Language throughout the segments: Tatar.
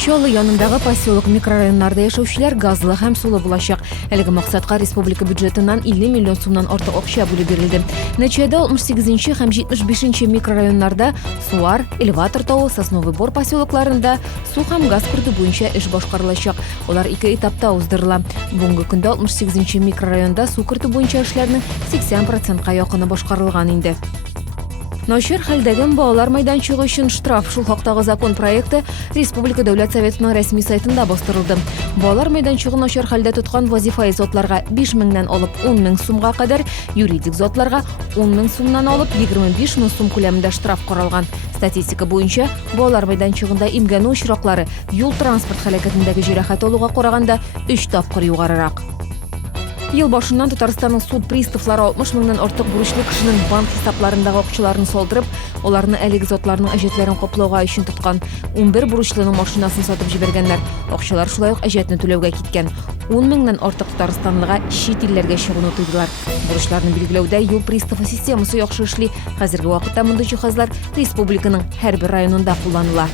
Шолы янындагы поселок микрорайоннарда яшәүчеләр газлы һәм сулы булачак. Әлеге максатка республика бюджетыннан 50 миллион сумнан артык акча бүлеп бирелде. Нәтиҗәдә 68 һәм 75 микрорайоннарда Суар, Элеватор тауы, Сосновый Бор поселокларында су һәм газ кертү буенча эш башкарылачак. Алар 2 этапта уздырыла. Бүгенге көндә 68 микрорайонда су кертү буенча эшләрнең 80% якыны башкарылган инде. Начар хәлдәге балалар мәйданчыгы өчен штраф шул хактагы закон проекты Республика Дәүләт Советының рәсми сайтында бастырылды. Балалар мәйданчыгы начар хәлдә тоткан вазифаи затларга 5 меңнән алып 10 мең сумга кадәр, юридик затларга 10 мең сумнан алып 25 мең сум күләмендә штраф каралган. Статистика буенча, балалар мәйданчыгында имгәнү очраклары юл транспорт һәлакәтендәге җәрәхәт алуга караганда 3 тапкыр югарырак. Ел башыннан Татарстанның суд приставлары 60 меңнән артык бурычлы кешенең банк хисапларындагы акчаларын салдырып, аларны әлеге затларның әҗәтләрен каплауга өчен тоткан. 11 бурычлының машинасын сатып җибәргәннәр. Акчалар шулай ук әҗәтне түләүгә киткән. 10 меңнән артык татарстанлыга чит илләргә чыгуны тыйдылар. Бурычларны билгеләүдә юл приставы системасы яхшы эшли. Хәзерге вакытта мондый җиһазлар республиканың һәрбер районында кулланыла.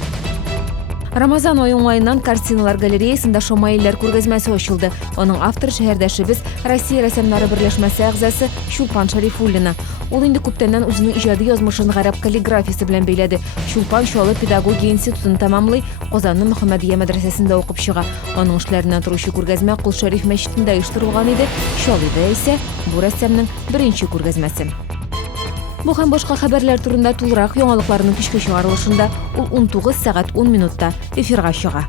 Рамазан уңайыннан картиналар галереясында Шомаилләр күргәзмәсе ачылды. Аның авторы шәһәрдәшебез Россия рәссамнары берләшмәсе әгъзасы Чулпан Шарифуллина. Ул инде күптәннән үзенең иҗади язмышын гарәп каллиграфиясе белән бәйләде. Чулпан Шолы педагогия институтын тәмамлый, Казанның Мөхәммәдия мәдрәсәсендә укып чыга. Аның эшләреннән торучы күргәзмә Кул Шәриф мәчетендә оештырылган иде. Шолыда исә бу рәссамның беренче күргәзмәсе. Бу һәм башка хәбәрләр турында тулырак яңалыкларның кичке чыгарылышында ул 19 сәгать 10 минутта эфирга чыга.